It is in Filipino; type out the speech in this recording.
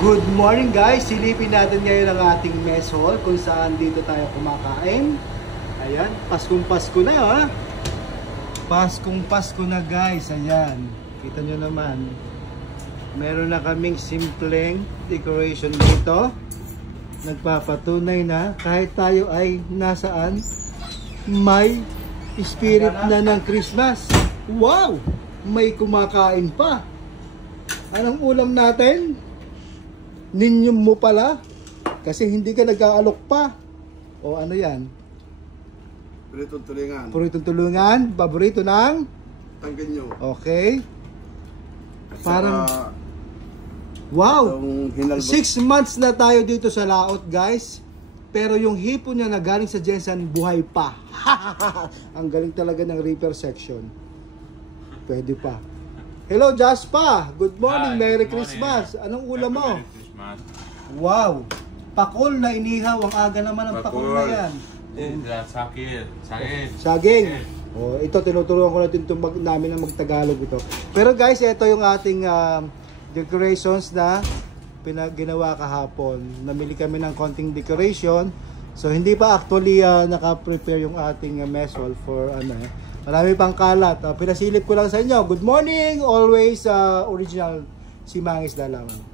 Good morning guys! Silipin natin ngayon ang ating mess hall kung saan dito tayo kumakain. Ayan, Paskong Pasko na ha. Paskong Pasko na guys. Ayan, kita nyo naman. Meron na kaming simpleng decoration dito. Nagpapatunay na kahit tayo ay nasaan, may spirit na ng Christmas. Wow! May kumakain pa. Anong ulam natin? Ninyong mo pala kasi hindi ka nag-aalok pa. O ano yan? Puritong tulungan. Puritong tulungan. Paborito ng? Tanggenyo. Okay. Parang wow! 6 months na tayo dito sa laot guys. Pero yung hipon niya na galing sa Jensen buhay pa. Ang galing talaga ng reaper section. Pwede pa. Hello Jaspa! Good morning! Merry Christmas! Anong ulam mo? Wow! Pakol na inihaw. Ang aga naman ang pakol na yan. Saging. Oh, ito tinuturuan ko natin namin na magtagalog ito. Pero guys, ito yung ating decorations na ginawa kahapon. Namili kami ng konting decoration. So hindi pa actually naka-prepare yung ating mess hall for marami pang kalat. Pinasilip ko lang sa inyo. Good morning! Always original si Mangis lamang.